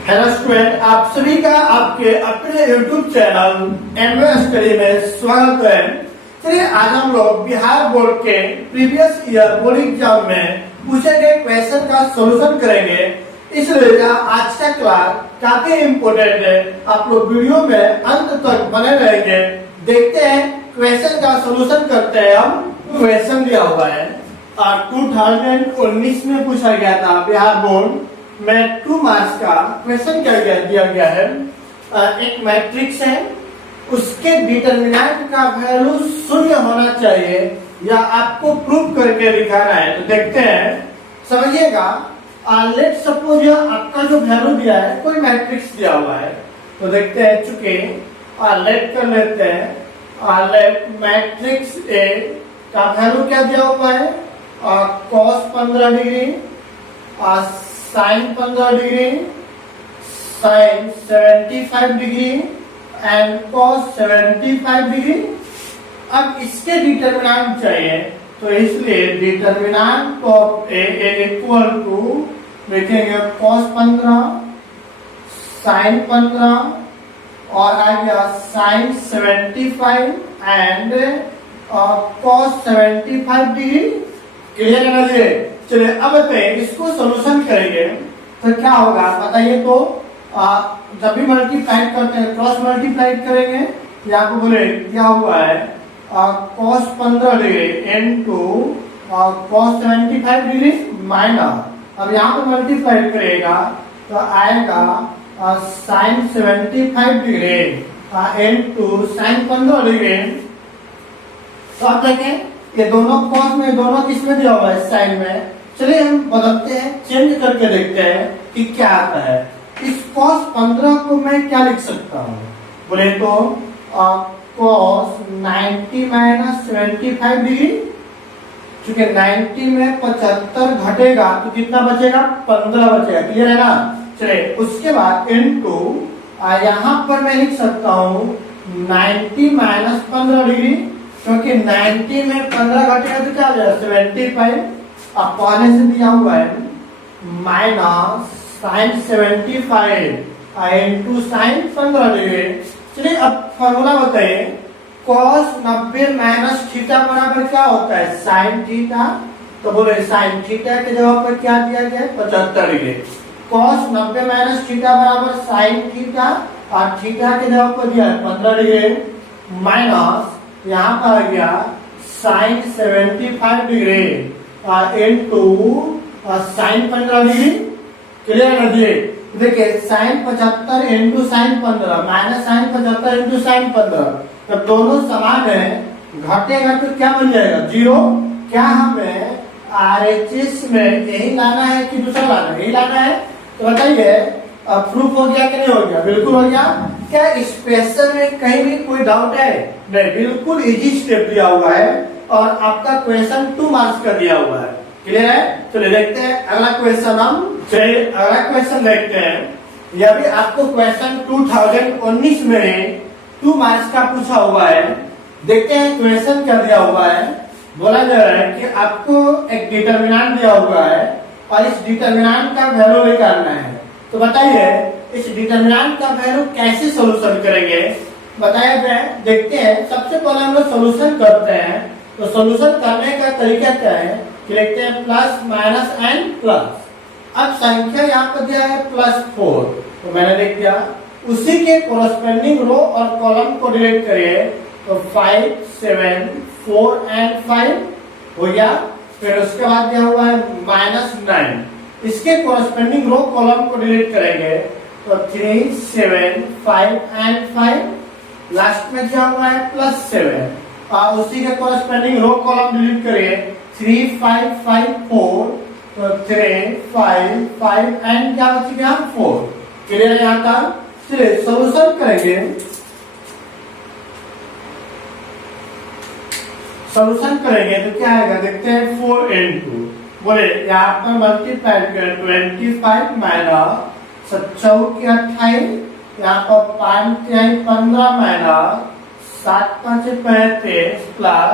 Hello student, आप सभी का आपके अपने YouTube चैनल एमवे स्टडी में स्वागत है। चलिए आज हम लोग बिहार बोर्ड के प्रीवियस ईयर बोर्ड एग्जाम में पूछे गए क्वेश्चन का सॉल्यूशन करेंगे। इसलिए आज का क्लास काफी इम्पोर्टेंट है, आप लोग वीडियो में अंत तक बने रहेंगे। देखते हैं क्वेश्चन का सॉल्यूशन करते हैं। हम क्वेश्चन दिया हुआ है 2019 में पूछा गया था बिहार बोर्ड में 2 मार्क्स का क्वेश्चन क्या दिया गया है। एक मैट्रिक्स है, उसके डिटरमिनेंट का वैल्यू 0 होना चाहिए या आपको प्रूव करके दिखाना है। तो देखते हैं, समझिएगा। लेट सपोज आपका जो वैल्यू दिया है, कोई मैट्रिक्स दिया हुआ है, तो देखते हैं। चुके लेट कर लेते हैं। लेट मैट्रिक्स ए का वैल्यू क्या दिया हुआ है, cos 15 degree, sine 15 degree, sine 75 degree and cos 75 degree. अब इसके डिटरमिनेंट चाहिए, तो इसलिए determinant of A equal to लिखेंगे cos 15, साइन 15 और आ गया sine 75 and cos 75 degree. Clear है ना जी? चलिए अब बताइए, इसको सॉल्यूशन करेंगे तो क्या होगा बताइए। तो जब भी मल्टीप्लाई करते हैं क्रॉस मल्टीप्लाई करेंगे। यहाँ को बोले क्या हुआ है, cos 15 degree into cos 75 degree minus. अब यहाँ पे मल्टीप्लाई करेगा तो आएगा sine 75 degree into sine 15 degree. तो आप देखें ये दोनों cos में, दोनों किसमें दिया हुआ है, साइन में। चलिए हम बदलते हैं, चेंज करके देखते हैं कि क्या आता है। इस cos 15 को मैं क्या लिख सकता हूँ, बोले तो cos 90 माइनस 75 डिग्री। चूंकि 90 में 75 घटेगा तो कितना बचेगा, 15 बचेगा। क्लियर है ना? चलिए उसके बाद इनटू यहाँ पर मैं लिख सकता हूँ 90 माइनस 15 डिग्री, क्योंकि 90 में 15 घटेगा तो क्या आ जाएगा 75। अब पहले से दिया हुआ है minus sine 75 into sine 15 degree. चलिए अब फॉर्मूला बताइए। cos 90 माइनस थीटा बराबर क्या होता है, साइन थीटा। तो बोले साइन थीटा के जगह पर क्या दिया गया है, 75 डिग्री। cos 90 माइनस थीटा बराबर साइन थीटा और थीटा के जगह पर दिया है 15 डिग्री माइनस यहाँ पर आ गया sine 75 degree into sine 15 degree. Clear है जी? देखिए sine 75 into sine 15 minus sine 75 into sine 15, जब दोनों समान है घटेगा तो क्या बन जाएगा, 0। क्या हमें RHS में यही लाना है कि दूसरा लाना है, यही लाना है। तो बताइए प्रूफ हो गया कि नहीं हो गया? बिल्कुल हो गया। क्या इस क्वेश्चन में कहीं भी कोई डाउट है? नहीं, बिल्कुल इजी स्टेप दिया हुआ है और आपका क्वेश्चन 2 मार्क्स का दिया हुआ है। क्लियर है? चलिए देखते हैं अगला क्वेश्चन। हम चलिए अगला क्वेश्चन देखते हैं। यह भी आपको क्वेश्चन 2019 में 2 मार्क्स का पूछा हुआ है। देखते हैं क्वेश्चन क्या दिया हुआ है। बोला जा रहा है कि आपको एक डिटरमिनेंट दिया हुआ है और इस डिटरमिनेंट का वैल्यू निकालना है। तो बताइए इस डिटरमिनेंट का वैल्यू कैसे सॉल्यूशन करेंगे, बताया जाए। देखते हैं, सबसे पहले हम लोग सॉल्यूशन करते हैं। तो सॉल्यूशन करने का तरीका क्या है कि लिखते हैं प्लस माइनस एंड प्लस। अब संख्या यहाँ पर दिया है +4, तो मैंने लिख दिया। उसी के कोरस्पेंडिंग रो और कॉलम को डिलीट करिए तो 5, 7, 4 एंड 5 हो गया। फिर उसके बाद दिया हुआ है -9, इसके कोरस्पेंडिंग रो कॉलम को डिलीट करेंगे तो 3, 7, 5 एंड 5। लास्ट में दिया हुआ है +7 और उसी के कोरस्पेंडिंग रो कॉलम डिलीट करिए 3, 5, 5, 4 तो 3, 5, 5 एंड क्या बच गया 4। क्लियर है यहाँ तक? चलिए सॉल्यूशन करेंगे। सॉल्यूशन करेंगे तो क्या आएगा, देखते हैं। 4 इनटू बोले यहाँ पर मल्टीप्लाई करें 25 माइनस 7 की 28, यहाँ पर 5 3 15 माइनस 7 5 35 प्लस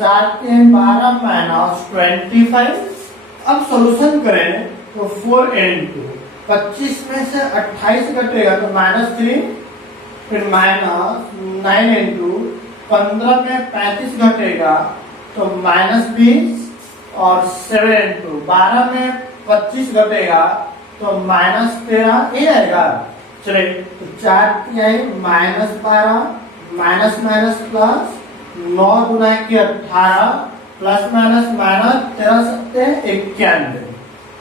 4 3 12 माइनस 25। अब सॉल्यूशन करें तो 4 इनटू 25 में से 28 घटेगा तो -3, फिर -9 इंटू 15 में 35 घटेगा तो -20, और 7 इंटू 12 में 25 घटेगा तो -13 ये आएगा। चलिए तो 4 किया है -12, माइनस माइनस प्लस 9 गुना के 18 प्लस माइनस माइनस 13 सकते 91।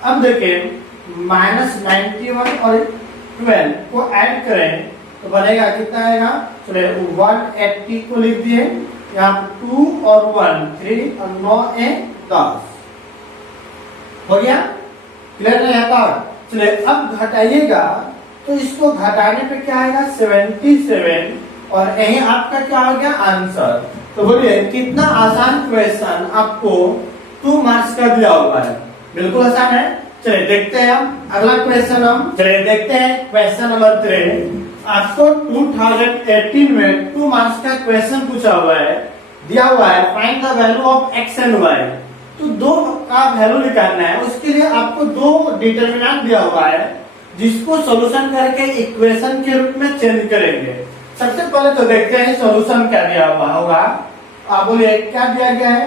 अब देखें -91 और 12 को ऐड करें तो बनेगा कितना आएगा। चलिए 180 को लिख दिए, यहाँ 2 और 1 3 और 9 10 हो गया। क्लियर है यहाँ तक। चलिए अब घटाइएगा तो इसको घटाने पे क्या आएगा 77, और यही आपका क्या हो गया आंसर। तो बोलिए कितना आसान क्वेश्चन आपको 2 मार्क्स का दिया हुआ है, बिल्कुल आसान है। चलिए देखते हैं हम अगला क्वेश्चन। हम चलिए देखते हैं क्वेश्चन नंबर 3। आपको 2018 में 2 मार्क्स का क्वेश्चन पूछा हुआ है, दिया हुआ है find the value of x and y. तो 2 का वैल्यू निकालना है, उसके लिए आपको 2 डिटरमिनेंट दिया हुआ है जिसको सॉल्यूशन करके इक्वेशन के रूप में चेंज करेंगे। सबसे पहले तो देखते हैं सॉल्यूशन क्या दिया हुआ होगा। आप बोलिए क्या दिया गया है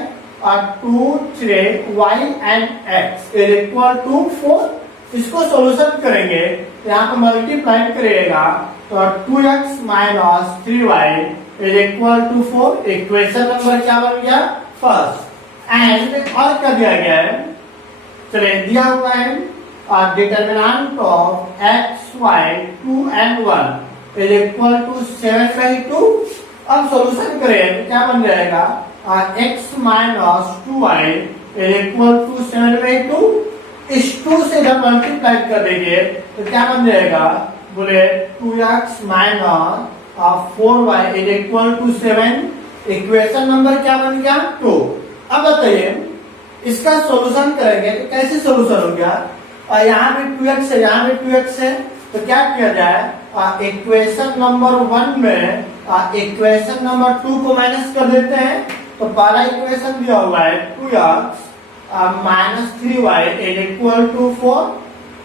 2 3 y and x is equal to 4। इसको सॉल्यूशन करेंगे, यहाँ पे मल्टीप्लाई करिएगा तो 2x minus 3y is equal to 4। Equation number क्या बन गया फर्स्ट। एंड और क्या दिया गया है, चलिए दिया हुआ है determinant of x y 2 and 1 is equal to 7/2। अब सॉल्यूशन करें तो क्या बन जाएगा x minus 2y is equal to 7/2। इस 2 से जब मल्टीप्लाई कर देंगे तो क्या बन जाएगा, बोले 2x minus 4y is equal to 7। Equation number क्या बन गया 2। अब बताइए इसका सॉल्यूशन करेंगे तो कैसे सॉल्यूशन हो गया। यहाँ पे 2x है, यहाँ पे 2x है, तो क्या किया जाए इक्वेशन नंबर 1 में इक्वेशन नंबर 2 को माइनस कर देते हैं। तो पहला इक्वेशन दिया हुआ है 2x minus 3y is equal to 4,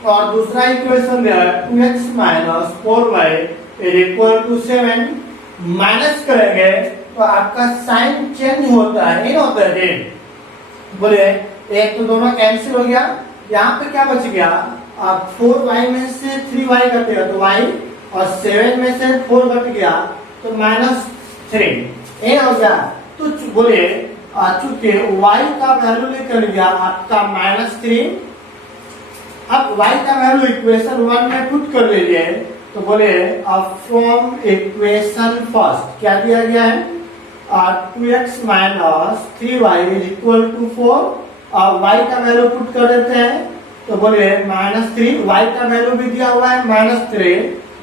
और दूसरा इक्वेशन दिया है 2x minus 4y is equal to 7। Minus करेंगे तो आपका साइन चेंज होता है, नहीं होता है। बोलिए एक तो दोनों कैंसिल हो गया, यहाँ पे क्या बच गया 4y में से 3y घटेगा तो y, और 7 में से 4 घट गया तो -3 ये हो गया। तो बोलिए चूंकि y का वैल्यू निकल गया आपका -3। अब y का वैल्यू इक्वेशन 1 में पुट कर लीजिए तो बोलिए फ्रॉम इक्वेशन फर्स्ट क्या दिया गया है 2x minus 3y is equal to 4, और y का वैल्यू पुट कर देते हैं तो बोलिए -3। y का वैल्यू भी दिया हुआ है -3,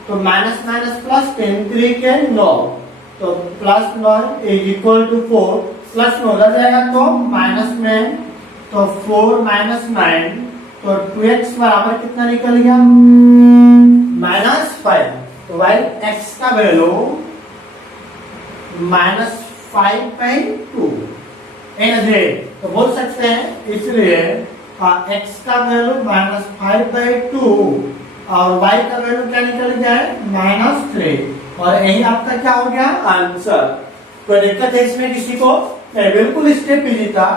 तो माइनस माइनस प्लस 10 3 के 9, तो +9 इज इक्वल टू 4। प्लस 9 रह जाएगा तो माइनस में, तो 4 माइनस 9 तो 2x बराबर कितना निकल गया -5। तो y x का वैल्यू -5/2 तो बोल सकते हैं, इसलिए x का वैल्यू -5/2 और y का वैल्यू क्या निकल गया है -3, और यही आपका क्या हो गया आंसर। कोई दिक्कत है इसमें किसी को नहीं, बिल्कुल स्टेप इजी था।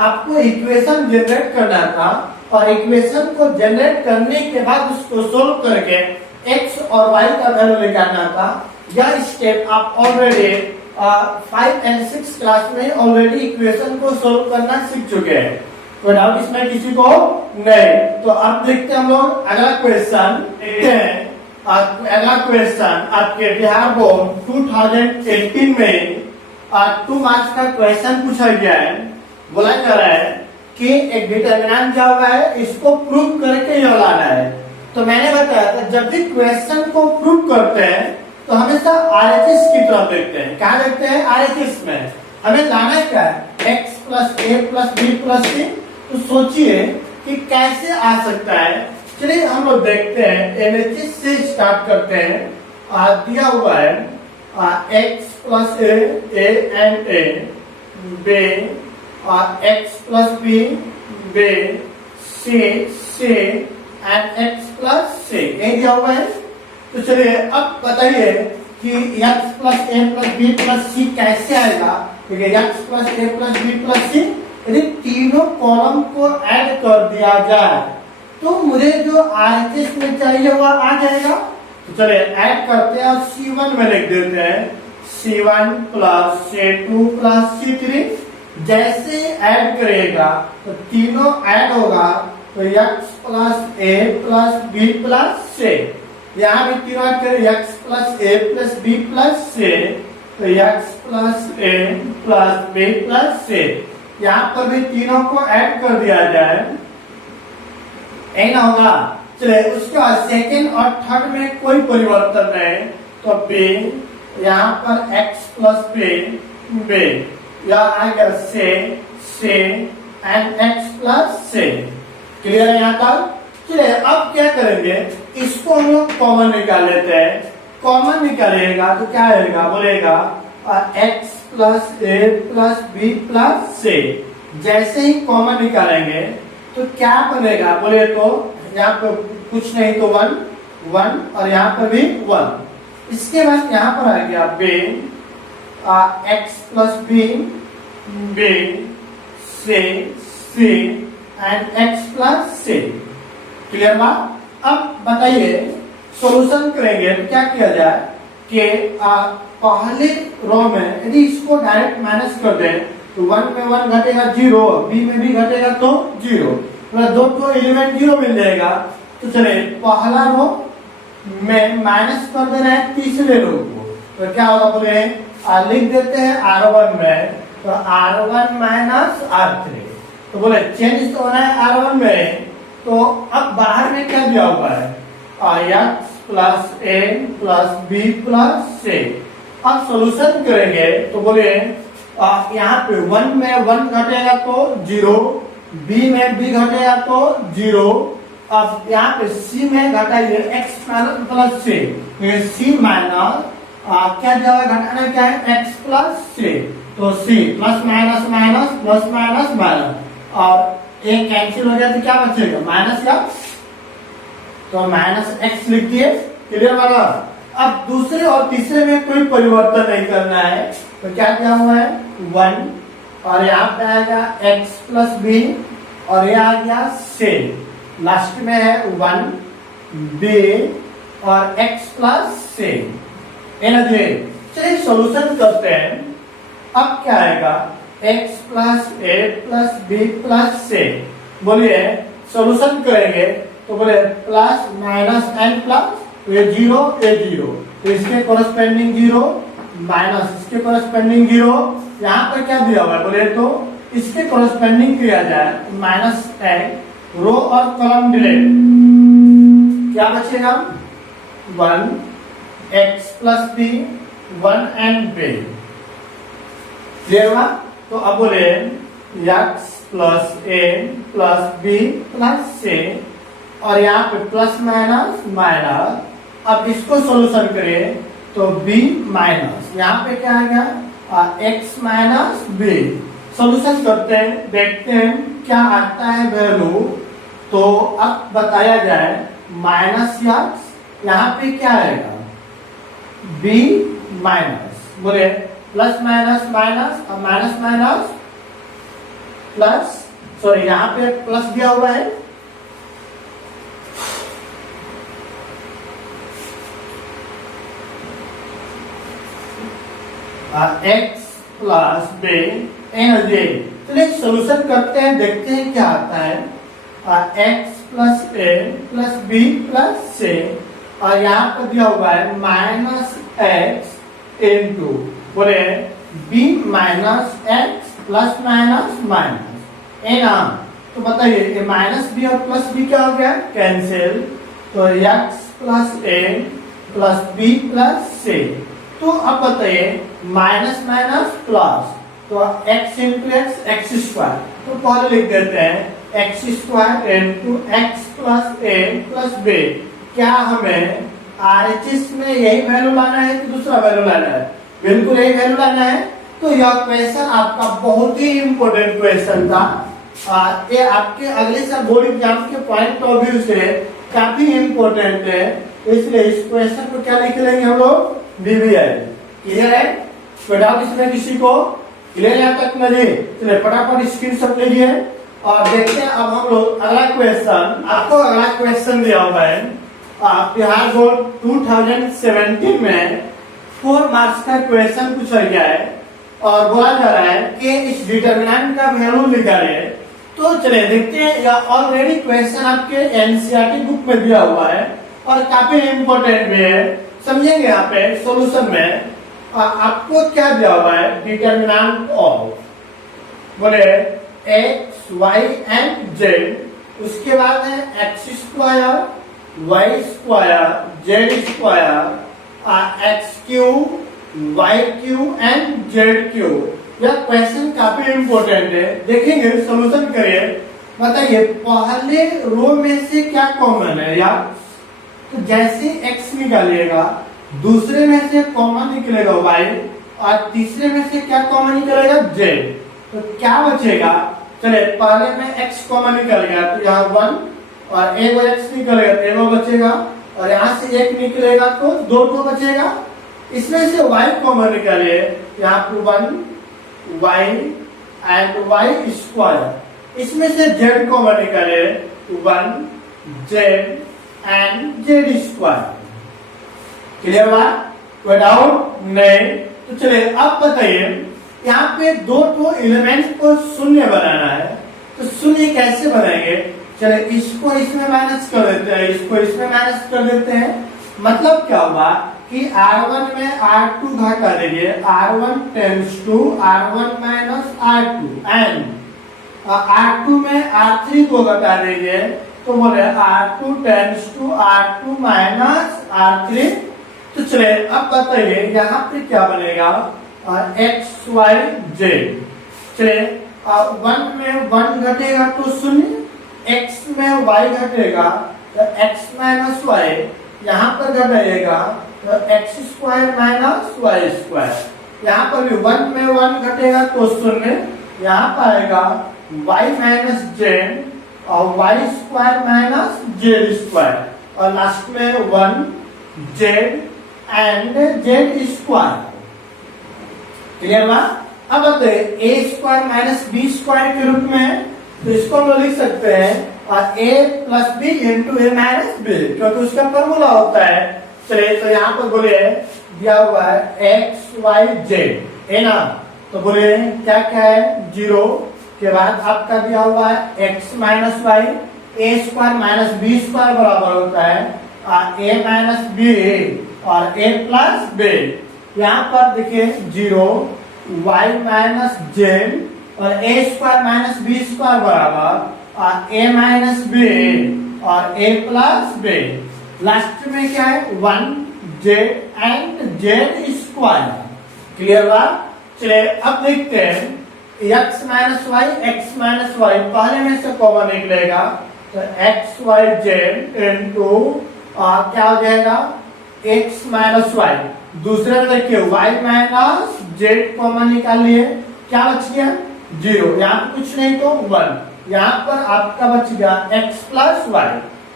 आपको इक्वेशन जनरेट करना था, और इक्वेशन को जनरेट करने के बाद उसको सोल्व करके x और y का वैल्यू निकालना था। यह स्टेप आप ऑलरेडी 5 and 6 क्लास में ऑलरेडी इक्वेशन को सोल्व करना सीख चुके हैं, तो डाउट इसमें किसी को नहीं। तो अब देखते हैं हम लोग अगला क्वेश्चन। देखते हैं अगला क्वेश्चन आपके बिहार बोर्ड 2018 में 2 मार्क्स का क्वेश्चन पूछा गया है। बोला जा रहा है कि एक डिटरमिनेंट दिया हुआ है, इसको प्रूव करके यह लाना है। तो मैंने बताया था जब भी क्वेश्चन को प्रूव करते हैं तो हमेशा RHS की तरफ देखते हैं। क्या देखते हैं RHS में हमें लाना क्या है x + a + b + c। तो सोचिए कि कैसे आ सकता है। चलिए हम लोग देखते हैं LHS से स्टार्ट करते हैं। दिया हुआ है x + a and a, b x + b, b c and x plus से ये दिया हुआ है। तो चलिए अब बताइए कि x प्लस ए प्लस बी प्लस सी कैसे आएगा। देखिए x प्लस ए प्लस बी प्लस सी, यदि तीनों कॉलम को ऐड कर दिया जाए तो मुझे जो RHS में चाहिए वह आ जाएगा। तो चलिए ऐड करते हैं और C1 में लिख देते हैं C1 plus C2 plus C3। जैसे ऐड करेगा तो तीनों ऐड होगा तो x प्लस ए प्लस बी प्लस से, यहाँ भी तीनों ऐड करें x प्लस ए प्लस बी प्लस से, तो x प्लस ए प्लस बी प्लस से, यहाँ पर भी तीनों को ऐड कर दिया जाए, ऐसा होगा। चलिए उसके बाद सेकेंड और थर्ड में कोई परिवर्तन नहीं, तो b यहाँ पर x प्लस b या आएगा से एंड x प्लस से। क्लियर है यहाँ तक। चलिए अब क्या करेंगे, इसको हम लोग कॉमन निकाल लेते हैं। कॉमन निकालेगा तो क्या आएगा, बोलेगा x प्लस ए प्लस बी प्लस से। जैसे ही कॉमन निकालेंगे तो क्या बनेगा, बोले तो यहाँ पर कुछ नहीं तो 1 और यहाँ पर भी 1। इसके बाद यहाँ पर आ गया b x प्लस बी से एंड x प्लस से। क्लियर बात। अब बताइए सॉल्यूशन करेंगे तो क्या किया जाए कि पहले रो में यदि इसको डायरेक्ट माइनस कर दें तो 1 में 1 घटेगा 0, b में भी घटेगा तो 0, मतलब दो तो एलिमेंट 0 मिल जाएगा। तो चले पहला रो में माइनस कर देना है तीसरे रो को, तो क्या होगा बोले लिख देते हैं R1 में, तो R1 माइनस R3। तो बोले चेंज तो होना है R1 में, तो अब बाहर में क्या दिया हुआ है x प्लस ए प्लस बी प्लस से। अब सॉल्यूशन करेंगे तो बोले यहाँ पे 1 में 1 घटेगा तो 0, b में b घटेगा तो 0। अब यहाँ पे c में घटाइए x प्लस से, c माइनस क्या दिया हुआ घटाना क्या है x प्लस से, तो c plus minus minus plus minus minus और एक कैंसिल हो गया तो क्या बचेगा माइनस का, तो माइनस x लिख दिए। क्लियर वाला। अब दूसरे और तीसरे में कोई परिवर्तन नहीं करना है, तो क्या क्या हुआ है 1 और यहाँ पे आएगा x प्लस बी और ये आ गया से, लास्ट में है 1 b और x प्लस से। चलिए सॉल्यूशन करते हैं। अब क्या आएगा x प्लस ए प्लस बी प्लस से। बोलिए सॉल्यूशन करेंगे तो बोले प्लस माइनस एन प्लस, तो ये 0 ये 0, तो इसके कोरस्पेंडिंग 0 माइनस इसके कोरस्पेंडिंग 0। यहाँ पर क्या दिया हुआ है बोले तो इसके कोरस्पेंडिंग किया जाए माइनस एन, रो और कॉलम डिलीट, क्या बचेगा 1 x plus b 1 and b। Clear हुआ। तो अब बोले x प्लस ए प्लस बी प्लस से और यहाँ पे प्लस माइनस माइनस। अब इसको सॉल्यूशन करें तो b माइनस, यहाँ पे क्या आ गया x माइनस b। सॉल्यूशन करते हैं, देखते हैं क्या आता है वैल्यू। तो अब बताया जाए माइनस x, यहाँ पे क्या आएगा b माइनस, बोले प्लस माइनस माइनस और माइनस माइनस प्लस, सॉरी यहाँ पे प्लस दिया हुआ है, x प्लस b एन जे। चलिए सॉल्यूशन करते हैं, देखते हैं क्या आता है x प्लस ए प्लस बी प्लस से और यहाँ पर दिया हुआ है माइनस x इंटू, बोले b minus x plus minus minus A ना। तो बताइए ये माइनस बी और प्लस बी क्या हो गया कैंसिल, तो x प्लस ए प्लस बी प्लस से। तो अब बताइए माइनस माइनस प्लस, तो x into X X square, तो पहले लिख देते हैं X square into X plus ए प्लस बी। क्या हमें RHS में यही वैल्यू लाना है कि दूसरा वैल्यू लाना है, बिल्कुल यही वैल्यू लाना है। तो यह क्वेश्चन आपका बहुत ही इंपॉर्टेंट क्वेश्चन था। ये आपके अगले साल बोर्ड एग्जाम के पॉइंट ऑफ व्यू से काफी इम्पोर्टेंट है, इसलिए इस क्वेश्चन को क्या लिख लेंगे हम लोग, BBI। क्लियर है? कोई डाउट इसमें किसी को? क्लियर यहाँ तक मुझे? चलिए फटाफट स्क्रीनशॉट लीजिए और देखते हैं अब हम लोग अगला क्वेश्चन। आपको अगला क्वेश्चन दिया हुआ है बिहार बोर्ड 2017 में 4 मार्क्स का क्वेश्चन पूछा गया है और बोला जा रहा है कि इस डिटरमिनेंट का वैल्यू निकालिए। तो चलिए देखते हैं, यह ऑलरेडी क्वेश्चन आपके एनसीईआरटी बुक में दिया हुआ है और काफी इम्पोर्टेंट भी है। समझेंगे यहाँ पे सॉल्यूशन में आपको क्या दिया हुआ है, डिटरमिनेंट ऑफ बोले x, y एंड z, उसके बाद है x square, y square, z square, x cube, y cube and z cube. यह क्वेश्चन काफी इम्पोर्टेंट है, देखेंगे सॉल्यूशन करिए। बताइए पहले रो में से क्या कॉमन है यार, तो जैसे x निकालिएगा दूसरे में से कॉमन निकलेगा y और तीसरे में से क्या कॉमन निकलेगा z, तो क्या बचेगा। चले पहले में x कॉमन निकल गया तो यहाँ 1 और एक x निकलेगा तो एक बचेगा और यहाँ से 1 निकलेगा तो 2 बचेगा। इसमें से y कॉमन निकालिए, यहाँ पे 1 y एंड y स्क्वायर, इसमें से z कॉमन निकालिए 1 z and z square. Clear बात? कोई डाउट नहीं? तो चलिए अब बताइए, यहाँ पे 2 एलिमेंट को शून्य बनाना है, तो शून्य कैसे बनाएंगे। चलिए इसको इसमें माइनस कर देते हैं, इसको इसमें माइनस कर देते हैं। मतलब क्या हुआ कि R1 में R2 घटा दीजिए, R1 tends to R1 minus R2 and R2 में R3 को घटा दीजिए, तो बोले R2 tends to R2 minus R3। तो चलिए अब बताइए यहाँ पे क्या बनेगा, x y z। चलिए 1 में 1 घटेगा तो 0, x में y घटेगा तो x माइनस y, यहाँ पर घटाइएगा तो x square minus y square. यहाँ पर भी 1 में 1 घटेगा तो 0, यहाँ पर आएगा y माइनस z और y square minus z square और लास्ट में 1 z and z square. Clear बात? अब बताइए a square minus b square के रूप में, तो इसको हम लिख सकते हैं और a plus b into a minus b, क्योंकि उसका फॉर्मूला होता है। चलिए तो यहाँ पर बोलिए दिया हुआ है x y z है ना, तो बोलिए क्या क्या है 0 के बाद आपका दिया हुआ है x minus y, a square minus B square बराबर होता है a माइनस बी और a प्लस बी। यहाँ पर देखिए 0 y माइनस z और a square minus B square बराबर a माइनस बी और a प्लस बी। लास्ट में क्या है 1 z and z square. Clear बात? चलिए अब देखते हैं x माइनस y पहले में से कॉमन निकलेगा तो x y z इंटू क्या हो जाएगा x माइनस y। दूसरे में देखिए y माइनस z कॉमन निकाल लिए, क्या बच गया 0, यहाँ पे कुछ नहीं तो 1, यहाँ पर आपका बच गया x प्लस y।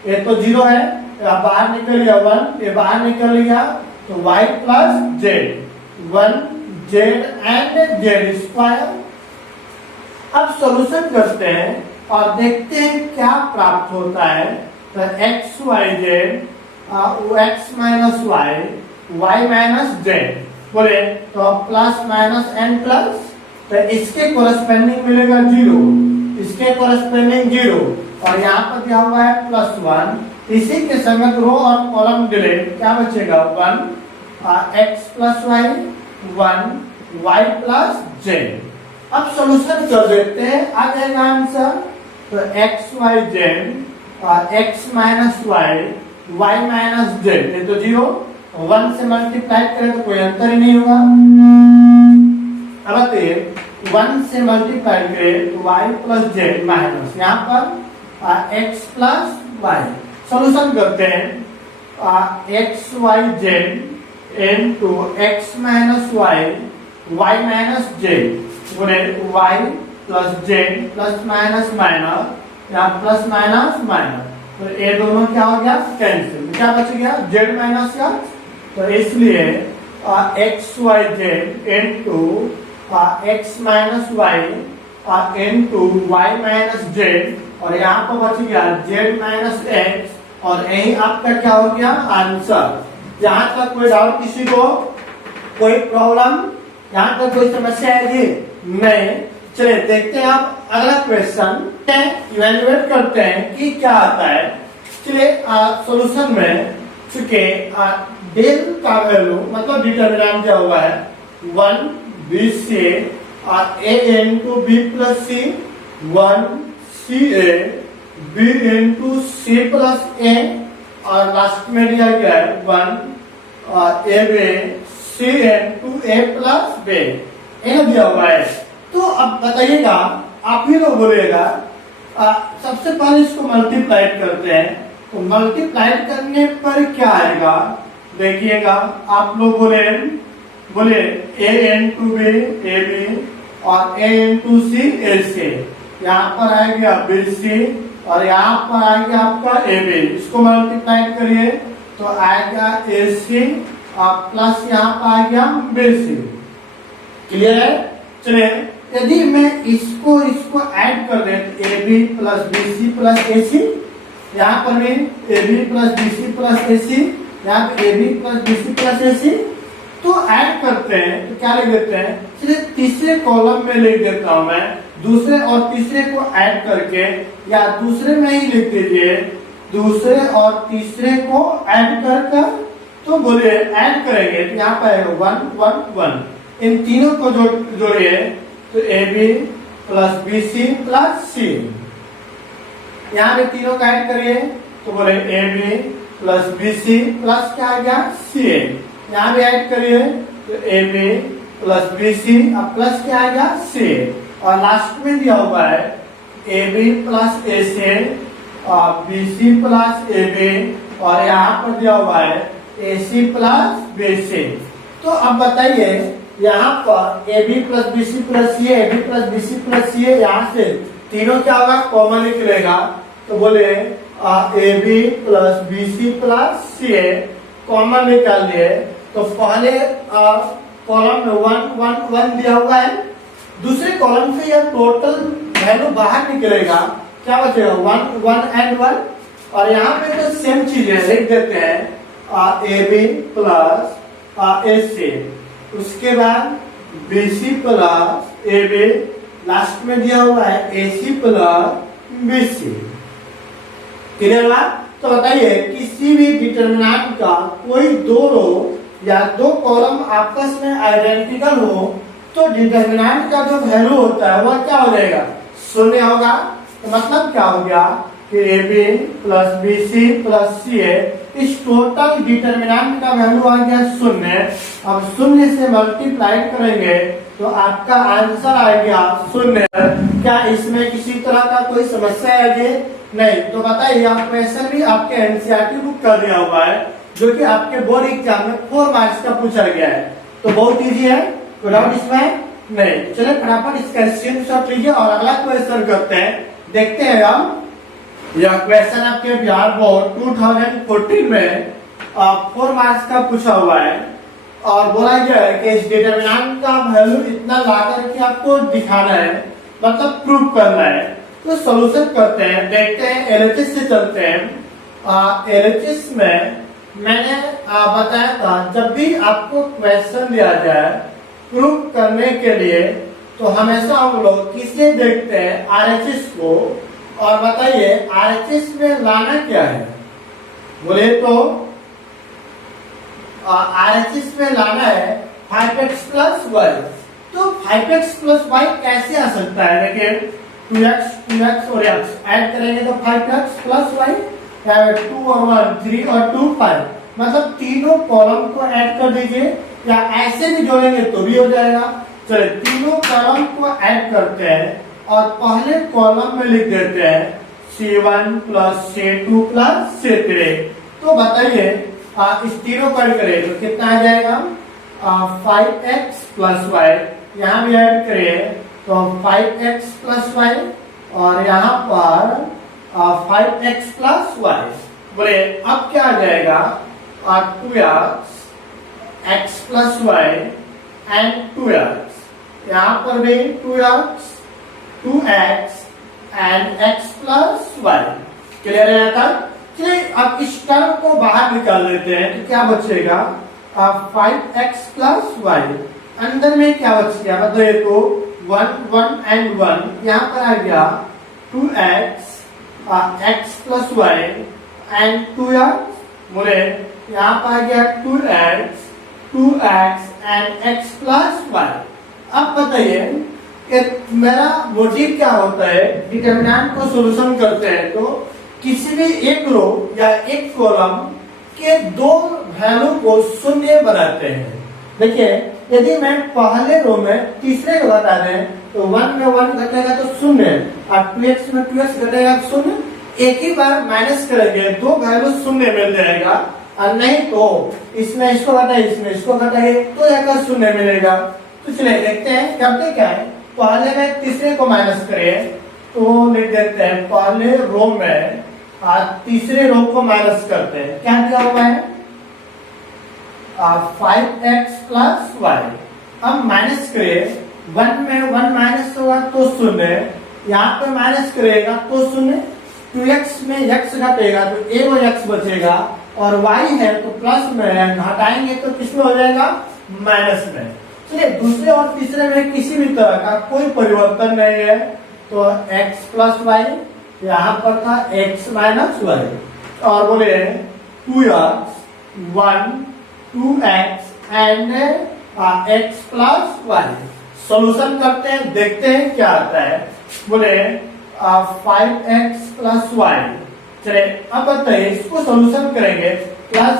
ये तो 0 है, बाहर निकल गया 1, ये बाहर निकल गया तो y plus z, 1 z and z square. अब सॉल्यूशन करते हैं और देखते हैं क्या प्राप्त होता है। तो x y z x minus y minus z बोले तो प्लस माइनस n प्लस, तो इसके कोरस्पेंडिंग मिलेगा 0, इसके कोरस्पेंडिंग 0 और यहाँ पर दिया हुआ है प्लस 1। इसी के संगत रो और कॉलम डिलीट, क्या बचेगा 1 x plus y 1 y plus z। अब सॉल्यूशन कर देते हैं, आ जाएगा आंसर। तो x y z x minus y minus z, ये तो 0, 1 से मल्टीप्लाई करें तो कोई अंतर ही नहीं होगा। अब बताइए 1 से मल्टीप्लाई करें तो y प्लस z माइनस यहाँ पर x प्लस y। सॉल्यूशन करते हैं x y z into x minus y minus z गुणे y plus z plus minus minus, यहाँ प्लस माइनस माइनस तो ये दोनों क्या हो गया, कैंसिल। क्या बच गया, जेड माइनस का। तो इसलिए X Y Z into X minus Y into Y minus Z, और यहाँ पर बच गया जेड माइनस एक्स, और यही आपका क्या हो गया, आंसर। यहाँ तक कोई डाउट किसी को, कोई प्रॉब्लम, यहाँ तक कोई समस्या है जी? नहीं। चलिए देखते हैं आप अगला क्वेश्चन, इवेल्युएट करते हैं कि क्या आता है। चलिए सॉल्यूशन में चूंकि डेल का वैल्यू मतलब डिटरमिनेंट क्या हुआ है, 1 B C A into B plus C, 1 C A B into C plus A, और लास्ट में दिया गया है 1 A B C into A plus B, ये दिया हुआ है। तो अब बताइएगा, आप ही लोग बोलिएगा, सबसे पहले इसको मल्टीप्लाई करते हैं। तो मल्टीप्लाई करने पर क्या आएगा, देखिएगा आप लोग बोले ए इंटू बी ए बी, और ए इंटू सी ए सी, यहाँ पर आएगा बी सी, और यहाँ पर आएगा आपका ए बी। इसको मल्टीप्लाई करिए तो आएगा ए सी प्लस यहाँ पर आएगा बी सी। क्लियर है? चलिए यदि मैं इसको ऐड कर दे, A B plus B C plus A C, यहाँ पर भी A B plus B C plus A C, यहाँ पे A B plus B C plus A C, तो ऐड करते हैं तो क्या लिख देते हैं, चलिए तीसरे कॉलम में लिख देता हूं मैं, दूसरे और तीसरे को ऐड करके, या दूसरे में ही लिख दीजिए, दूसरे और तीसरे को ऐड कर तो बोलिए ऐड करेंगे तो यहाँ पर 1 1 1, इन तीनों को जोड़िए तो A B plus B C plus C, यहाँ पे तीनों का ऐड करिए तो बोले A B plus B C plus क्या आ गया, सी ए, यहाँ भी ऐड करिए तो A B plus B C अब प्लस क्या आ गया, सी ए, और लास्ट में दिया हुआ है A B plus A C B C plus A B, और यहाँ पर दिया हुआ है ए सी प्लस बी सी। तो अब बताइए यहाँ पर A B plus B C plus C A B plus B C plus C, यहाँ से तीनों क्या होगा, कॉमन निकलेगा। तो बोले A B plus B C plus C A common निकाल लिए, तो पहले कॉलम में 1 1 1 दिया हुआ है, दूसरे कॉलम से यह टोटल वैल्यू बाहर निकलेगा, क्या बचेगा 1 1 एंड 1, और यहाँ पे तो सेम चीज है, लिख देते हैं ए बी प्लस ए सी, उसके बाद B C plus A B, last में दिया हुआ है A C plus B C. Clear हुआ? तो बताइए किसी भी डिटरमिनेंट का कोई दो रो या दो कॉलम आपस में आइडेंटिकल हो तो डिटरमिनेंट का जो वैल्यू होता है वह क्या हो जाएगा, शून्य होगा। तो मतलब क्या हो गया कि A B plus B C plus C A, इस टोटल डिटरमिनेंट का वैल्यू आ गया शून्य। अब शून्य से मल्टीप्लाई करेंगे तो आपका आंसर आ गया शून्य। क्या इसमें किसी तरह का कोई समस्या है? नहीं। तो बताइए, आप क्वेश्चन भी आपके एनसीईआरटी बुक कर दिया हुआ है, जो कि आपके बोर्ड एग्जाम में 4 मार्क्स का पूछा गया है, तो बहुत इजी है, कोई डाउट इसमें नहीं। चलिए फटाफट इसका स्क्रीनशॉट लीजिए और अगला क्वेश्चन करते हैं। देखते हैं हम, यह क्वेश्चन आपके बिहार बोर्ड 2014 में 4 मार्क्स का पूछा हुआ है, और बोला गया है कि इस डिटरमिनेंट का वैल्यू इतना ला करके आपको दिखाना है, मतलब प्रूव करना है। तो सॉल्यूशन करते हैं, देखते हैं एलएचएस से चलते हैं। एलएचएस में मैंने बताया था, जब भी आपको क्वेश्चन दिया जाए प्रूव करने के लिए तो हमेशा हम लोग किसे देखते हैं, आरएचएस को। और बताइए आरएचएस में लाना क्या है, बोले तो आरएचएस में लाना है 5x प्लस वाई। तो 5x प्लस वाई कैसे आ सकता है, देखिए 2x और x ऐड करेंगे तो 5x प्लस वाई, 2 और 1 3 और 2 5, मतलब तीनों कॉलम को ऐड कर दीजिए, या ऐसे भी जोड़ेंगे तो भी हो जाएगा। चलिए तीनों कॉलम को ऐड करते हैं और पहले कॉलम में लिख देते हैं C1 plus C2 plus C3। तो बताइए इस तीनों को ऐड करें तो कितना आ जाएगा, 5x प्लस वाई, यहाँ भी ऐड करिए तो 5x प्लस वाई, और यहाँ पर 5x प्लस वाई। बोले अब क्या आ जाएगा 2x plus Y and 2x। यहाँ पर भी 2x and x plus Y. Clear है था? चलिए अब इस टर्म को बाहर निकाल लेते हैं तो क्या बचेगा 5x प्लस वाई। अंदर में क्या बच गया बताइए तो 1 1 एंड 1 यहाँ पर आ गया 2x x plus Y and 2x। बोले यहाँ पर आ गया 2x and x plus Y. अब बताइए मेरा मोटिव क्या होता है, डिटरमिनेंट को सॉल्यूशन करते हैं तो किसी भी एक रो या एक कॉलम के दो वैल्यू को शून्य बनाते हैं। देखिए यदि मैं पहले रो में तीसरे को घटा दें तो 1 में 1 घटेगा तो शून्य और 2x में 2x घटेगा तो शून्य। एक ही बार माइनस करेंगे दो वैल्यू शून्य मिल जाएगा और नहीं तो इसमें इसको घटाए इसमें इसको घटाए तो जाकर शून्य मिलेगा। तो चलिए देखते हैं करते क्या है। पहले में तीसरे को माइनस करें तो लिख देते हैं पहले रो में और तीसरे रो को माइनस करते हैं। क्या दिया हुआ है 5x प्लस वाई। अब माइनस करें 1 में 1 माइनस होगा तो शून्य, यहाँ पे माइनस करेगा तो शून्य, 2x में x घटेगा तो एगो x बचेगा और y है तो प्लस में है, घटाएंगे तो किसमें हो जाएगा माइनस में। चलिए दूसरे और तीसरे में किसी भी तरह का कोई परिवर्तन नहीं है तो x प्लस वाई, यहाँ पर था x माइनस वाई और बोले 2x 1 2x and x plus Y. Solution करते हैं देखते हैं क्या आता है। बोले 5x प्लस वाई। चलिए अब बताइए इसको सोल्यूशन करेंगे प्लस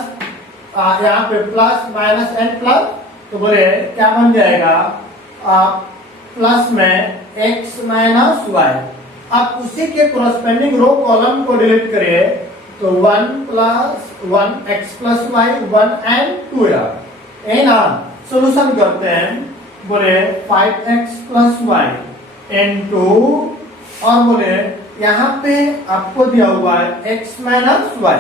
यहाँ पे प्लस माइनस एंड प्लस तो बोले क्या बन जाएगा प्लस में x माइनस वाई। अब उसी के कोरस्पेंडिंग रो कॉलम को डिलीट करिए तो 1 plus 1 x plus Y 1 and 2 है ना। सोल्यूशन करते हैं बोले 5x प्लस वाई इनटू और बोले यहाँ पे आपको दिया हुआ है x माइनस वाई।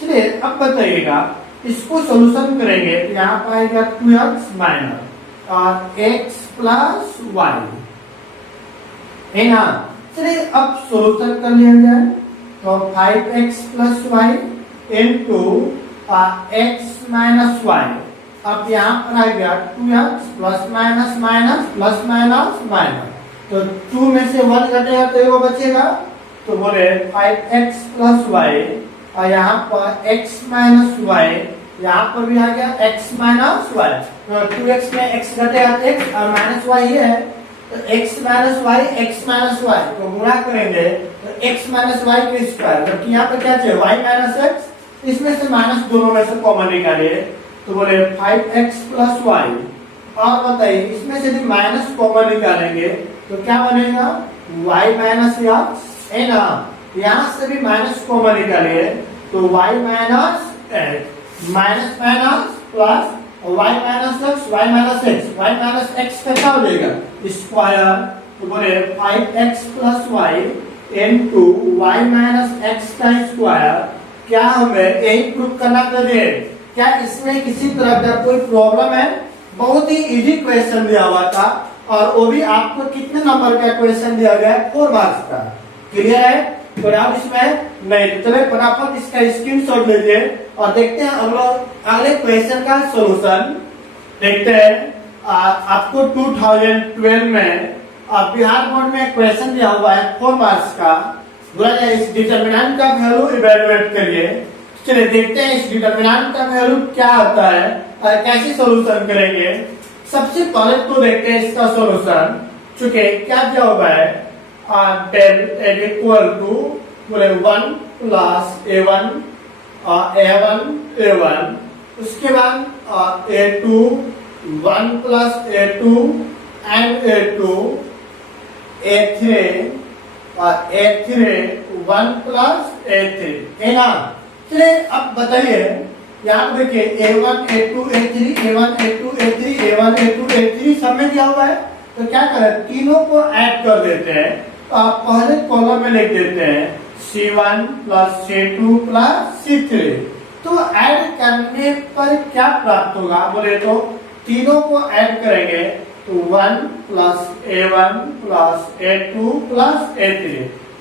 चलिए अब बताइएगा इसको सोल्यूशन करेंगे तो यहाँ पर आएगा 2x माइनस और x प्लस वाई है ना। चलिए अब सोल्यूशन कर लिया जाए तो 5x plus Y into x minus Y. अब यहाँ पर आ गया 2x plus minus minus plus minus minus तो 2 में से 1 घटेगा तो एगो बचेगा तो बोले 5x प्लस वाई और यहाँ पर x माइनस वाई, यहाँ पर भी आ गया x माइनस वाई तो 2x में x घटेगा तो x और माइनस वाई है तो x minus Y x minus Y तो गुणा करेंगे तो x माइनस वाई के स्क्वायर। जबकि यहाँ पर क्या चाहिए y माइनस x, इसमें से माइनस दोनों में से कॉमन निकालिए तो बोले 5x प्लस वाई। और बताइए इसमें से यदि माइनस कॉमन निकालेंगे तो क्या बनेगा y माइनस x है ना। यहाँ से भी माइनस कॉमन निकालिए तो y minus x minus minus plus y minus x y minus x कैसा हो जाएगा स्क्वायर तो बोले 5x plus Y into y minus x का स्क्वायर। क्या हमें यही प्रूफ करना चाहिए? क्या इसमें किसी तरह का कोई प्रॉब्लम है? बहुत ही इजी क्वेश्चन दिया हुआ था और वो भी आपको कितने नंबर का क्वेश्चन दिया गया है 4 मार्क्स का। क्लियर है? तो आप इसमें नहीं तो चले फटाफट इसका स्क्रीनशॉट लीजिए और देखते हैं हम लोग अगले क्वेश्चन का सॉल्यूशन देखते हैं। आपको 2012 में बिहार बोर्ड में क्वेश्चन दिया हुआ है 4 मार्क्स का, बोला जाए इस डिटरमिनेंट का वैल्यू इवैल्यूएट करिए। चलिए देखते हैं इस डिटरमिनेंट का वैल्यू क्या आता है और कैसे सॉल्यूशन करेंगे। सबसे पहले तो देखते हैं इसका सॉल्यूशन। चूंकि क्या दिया हुआ है डेल इक्वल टू बोले 1 प्लस a1 a1 उसके बाद a2 1 plus a2 and a2 a3 1 plus a3 है ना। चलिए अब बताइए यहाँ पे देखिए a1 a2 a3 a1 a2 a3 a1 a2 a3 सब में दिया हुआ है तो क्या करें तीनों को ऐड कर देते हैं। तो आप पहले कॉलम में लिख देते हैं C1 plus C2 plus C3। तो ऐड करने पर क्या प्राप्त होगा बोले तो तीनों को ऐड करेंगे तो 1 plus A1 plus A2 plus A3।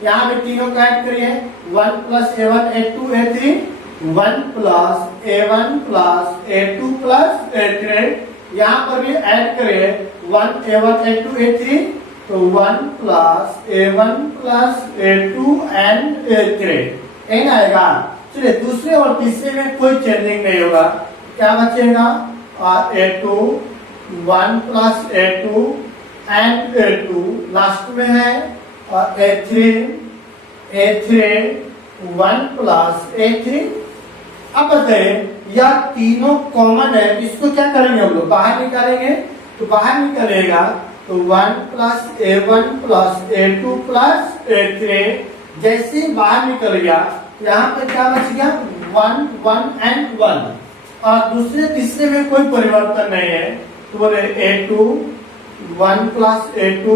यहाँ पे तीनों को ऐड करिए 1 plus A1 A2 A3, 1 plus A1 plus A2 plus A3। यहाँ पर भी ऐड करिए 1 A1 A2 A3, तो 1 plus A1 plus A2 and A3 N आएगा। चलिए दूसरे और तीसरे में कोई चेंजिंग नहीं होगा, क्या बचेगा A2 1 plus A2 and A2 last में है और A3 1 प्लस A3। अब बताइए यह तीनों कॉमन है, इसको क्या करेंगे हम लोग बाहर निकालेंगे, तो बाहर निकलेगा तो 1 plus A1 plus A2 plus A3। जैसे ही बाहर निकल गया यहाँ पे क्या बच गया 1 1 एंड 1 और दूसरे तीसरे में कोई परिवर्तन नहीं है, तो बोले A2 1 plus A2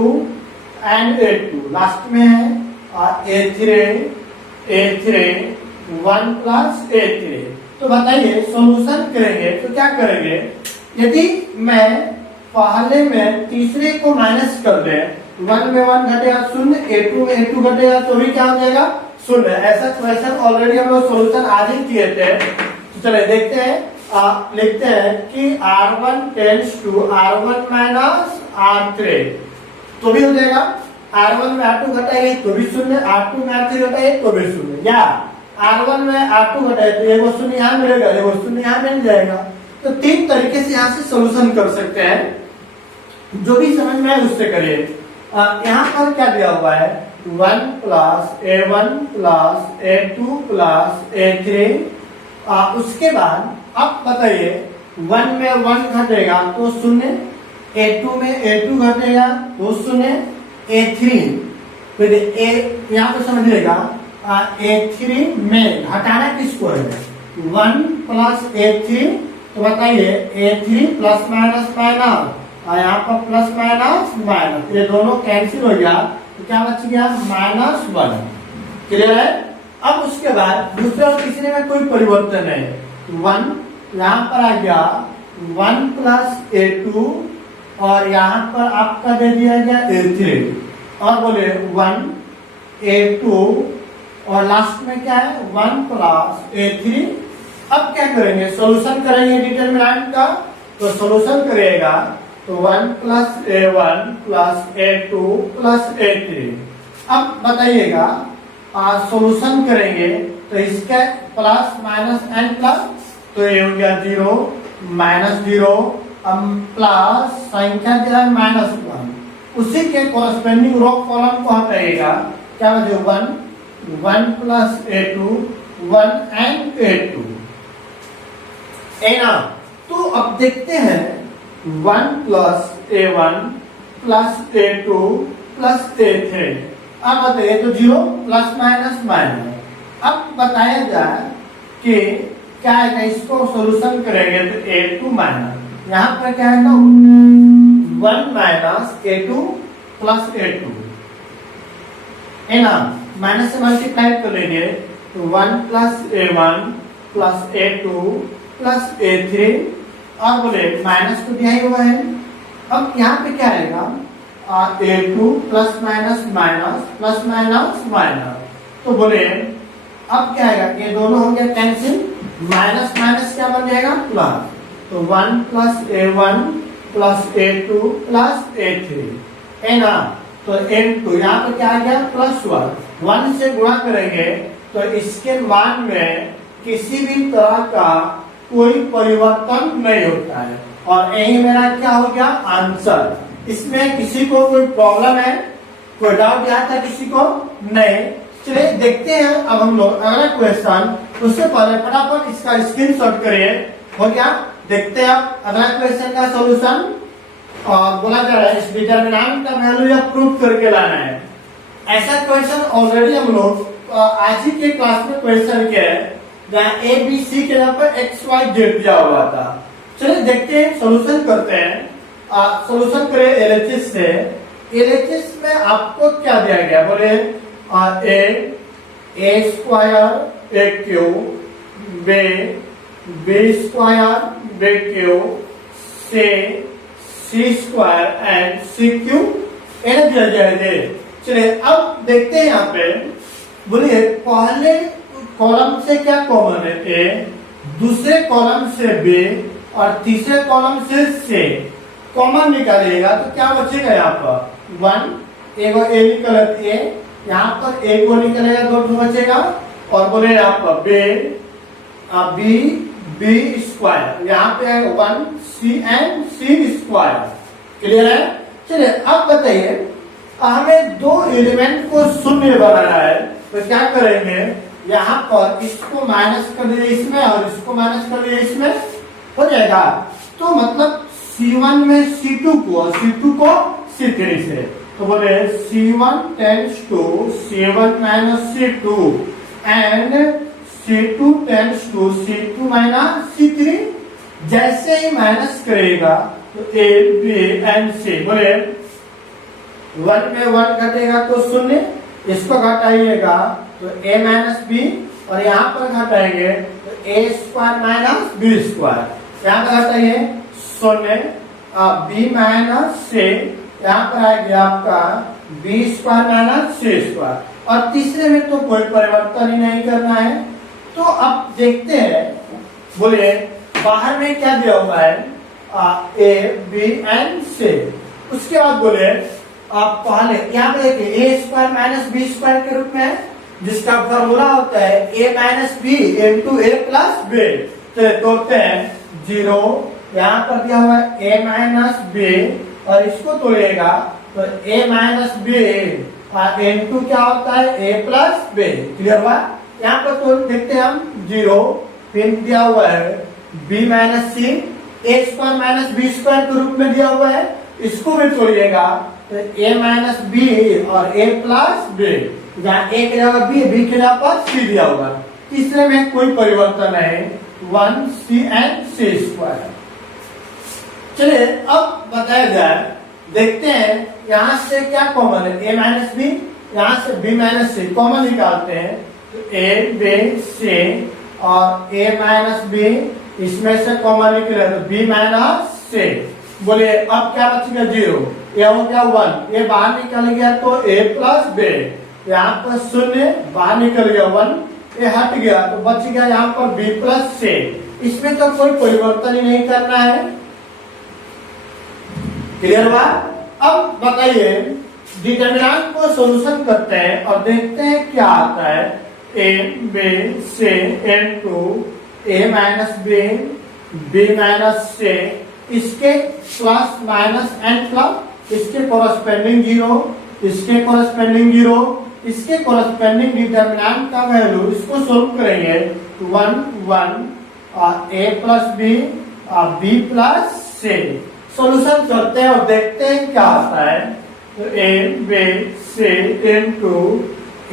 and A2 last में है और A3 1 प्लस A3। तो बताइए सॉल्यूशन करेंगे तो क्या करेंगे, यदि मैं पहले में तीसरे को माइनस कर दे 1 में 1 घटेगा 0, A2 में A2 घटेगा तो भी क्या हो जाएगा 0। ऐसा क्वेश्चन ऑलरेडी हम लोग सॉल्यूशन आज ही किए थे। तो चलिए देखते हैं, आप लिखते हैं कि R1 tends to R1 minus R3 तो भी हो जाएगा, R1 में R2 घटाएंगे तो भी 0, R2 में R3 घटाएंगे तो भी 0, या R1 में R2 घटाए तो एगो 0 यहाँ मिलेगा, एगो 0 यहाँ मिल जाएगा। तो तीन तरीके से यहाँ से सॉल्यूशन कर सकते हैं, जो भी समझ में आए उससे करिए। यहाँ पर क्या दिया हुआ है 1 plus A1 plus A2 plus A3। उसके बाद अब बताइए 1 में 1 घटेगा तो 0, A2 में A2 घटेगा तो 0, A3 फिर यहाँ पे समझिएगा A3 में घटाना किसको है 1 प्लस A3, तो बताइए A3 प्लस माइनस माइनस और यहाँ पर प्लस माइनस माइनस, ये दोनों कैंसिल हो गया तो क्या बच गया -1। क्लियर है। अब उसके बाद दूसरे और तीसरे में कोई परिवर्तन नहीं है, 1 यहाँ पर आ गया 1 प्लस A2 और यहाँ पर आपका दे दिया गया A3 और बोले 1 A2 और लास्ट में क्या है 1 प्लस A3। अब क्या करेंगे सॉल्यूशन करेंगे डिटरमिनेंट का, तो सॉल्यूशन करेगा तो 1 plus A1 plus A2 plus A3। अब बताइएगा सॉल्यूशन करेंगे तो इसका प्लस माइनस एंड प्लस, तो ये हो गया 0 -0 प्लस संख्या जो है -1, उसी के कॉरस्पेंडिंग रो कॉलम को हटाइएगा, क्या बचे 1 प्लस A2 1 एंड A2 ना। तो अब देखते हैं 1 plus A1 plus A2 plus A3। अब बताइए तो 0 प्लस माइनस माइनस। अब बताया जाए कि क्या है, इसको सॉल्यूशन करेंगे तो A2 माइनस यहाँ पर क्या है ना 1 माइनस A2 प्लस A2 है ना, माइनस से मल्टीप्लाई कर लेंगे तो 1 plus A1 plus A2 plus A3 और बोले माइनस तो दिया ही हुआ है। अब यहाँ पे क्या आएगा A2 plus minus minus plus minus minus, तो बोले अब क्या आएगा, ये दोनों हो गया कैंसिल, माइनस माइनस क्या बन जाएगा प्लस, तो 1 plus A1 plus A2 plus A3 है ना। तो N2 यहाँ पे क्या आ गया +1, 1 से गुणा करेंगे तो इसके मान में किसी भी तरह का कोई परिवर्तन नहीं होता है और यही मेरा क्या हो गया आंसर। इसमें किसी को कोई प्रॉब्लम है, कोई डाउट यहाँ था किसी को नहीं। चलिए देखते हैं अब हम लोग अगला क्वेश्चन, उससे पहले फटाफट इसका स्क्रीनशॉट करिए, हो गया। देखते हैं अब अगला क्वेश्चन का सॉल्यूशन, और बोला जा रहा है इस डिटरमिनेंट का वैल्यू या प्रूफ करके लाना है। ऐसा क्वेश्चन ऑलरेडी हम लोग आज ही के क्लास में क्वेश्चन किया है, जहाँ A B C के यहाँ पर X Y Z दिया हुआ था। चलिए देखते हैं सॉल्यूशन करते हैं। सॉल्यूशन करें LHS से। LHS में आपको क्या दिया गया बोले A square A cube B square B cube C square and C cube N दिया जाएगा। चलिए अब देखते हैं यहाँ पे, बोलिए पहले कॉलम से क्या कॉमन है ए, दूसरे कॉलम से बी और तीसरे कॉलम से सी कॉमन निकालिएगा तो क्या बचेगा यहाँ पर 1 ए निकल ए, यहाँ पर ए को निकलेगा 2 बचेगा और बोले यहाँ पर बी स्क्वायर, यहाँ पे है 1 सी एंड सी स्क्वायर। क्लियर है? चलिए अब बताइए हमें दो एलिमेंट को शून्य बनाना है तो क्या करेंगे, यहाँ पर इसको माइनस कर दिए इसमें और इसको माइनस कर दिए इसमें, हो जाएगा। तो मतलब C1 में C2 को और C2 को C3 से, तो बोले C1 tends to C1 minus C2 and C2 tends to C2 minus C3। जैसे ही माइनस करेगा तो A B एंड C, बोले 1 में 1 घटेगा तो 0, इसको घटाइएगा तो A माइनस बी और यहाँ पर घटाएंगे तो A square minus B square, यहाँ पर घटाइए 0 बी माइनस सी, यहाँ पर आएगा आपका बी स्क्वायर माइनस सी स्क्वायर, और तीसरे में तो कोई परिवर्तन ही नहीं करना है। तो अब देखते हैं, बोलिए बाहर में क्या दिया हुआ है ए बी एंड सी, उसके बाद बोले आप पहले यहाँ पे देखिए ए स्क्वायर माइनस बी स्क्वायर के रूप में, जिसका फॉर्मूला होता है ए minus B into A plus B. तो तोड़ते हैं 0, यहाँ पर दिया हुआ है ए माइनस बी और इसको तोड़िएगा तो ए माइनस बी इंटू क्या होता है ए प्लस बी। क्लियर हुआ? यहाँ पर तो देखते हैं हम 0, फिर दिया हुआ है बी माइनस सी, ए स्क्वायर माइनस बी स्क्वायर के रूप में दिया हुआ है, इसको भी तोड़िएगा तो ए माइनस बी और ए प्लस बी, जहाँ ए के जगह बी के जगह पर सी दिया हुआ। तीसरे में कोई परिवर्तन है 1 सी एंड सी स्क्वायर। चलिए अब बताया जाए, देखते हैं यहाँ से क्या कॉमन है, ए माइनस बी, यहाँ से बी माइनस सी कॉमन निकालते हैं तो ए बी सी और ए माइनस बी, इसमें से कॉमन निकले तो बी माइनस सी। बोलिए अब क्या बचेगा 0, ये हो गया 1, ये बाहर निकल गया तो ए प्लस बी, यहाँ पर 0 बाहर निकल गया 1, ये हट गया तो बच गया यहाँ पर बी प्लस सी। इसमें तो कोई परिवर्तन ही नहीं करना है। क्लियर हुआ? अब बताइए डिटरमिनेंट को सॉल्यूशन करते हैं और देखते हैं क्या आता है। A B C into A minus B B minus C, इसके प्लस माइनस एंड प्लस, इसके कोरस्पेंडिंग 0, इसके कोरस्पेंडिंग 0, इसके कोरस्पेंडिंग डिटरमिनेंट का वैल्यू, इसको सोल्व करेंगे 1 1 और ए प्लस बी और बी प्लस सी। सॉल्यूशन करते हैं और देखते हैं क्या आता है। तो A B C into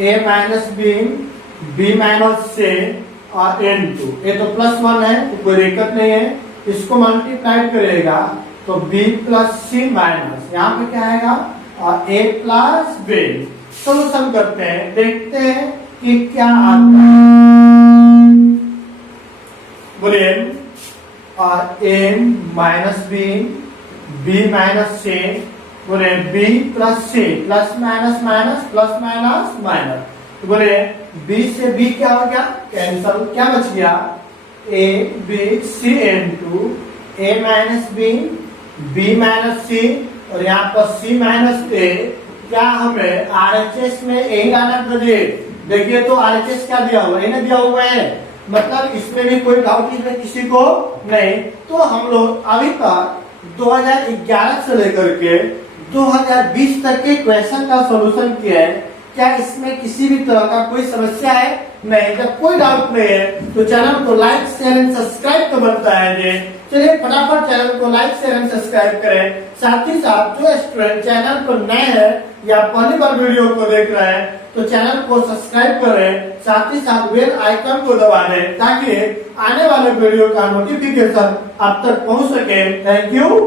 A minus B minus C और इनटू, ये तो +1 है तो कोई दिक्कत नहीं है, इसको मल्टीप्लाई करेगा तो b प्लस सी माइनस, यहाँ पे क्या आएगा और a प्लस बी। सॉल्यूशन करते हैं, देखते हैं कि क्या आता है। बोलिए और a minus B minus C, बोले b plus C, plus minus minus plus minus minus, तो बोले b से b क्या हो गया कैंसल, क्या बच गया a b c into a minus b minus C और यहाँ पर c माइनस a। क्या हमें RHS में यही लाना चाहिए? देखिए तो RHS क्या दिया हुआ है, इन्हें दिया हुआ है, मतलब इसमें भी कोई डाउट इसमें किसी को नहीं। तो हम लोग अभी तक 2011 से लेकर के 2020 तक के क्वेश्चन का सॉल्यूशन किया है। क्या इसमें किसी भी तरह का कोई समस्या है? नहीं। जब कोई डाउट नहीं है तो चैनल को लाइक शेयर एंड सब्सक्राइब तो बनता है जी। चलिए फटाफट चैनल को लाइक शेयर एंड सब्सक्राइब करें। साथ ही साथ जो स्टूडेंट चैनल पर नए हैं या पहली बार वीडियो को देख रहे हैं तो चैनल को सब्सक्राइब करें, साथ ही साथ बेल आइकन को दबा दें ताकि आने वाले वीडियो का नोटिफिकेशन आप तक पहुंच सके। Thank you.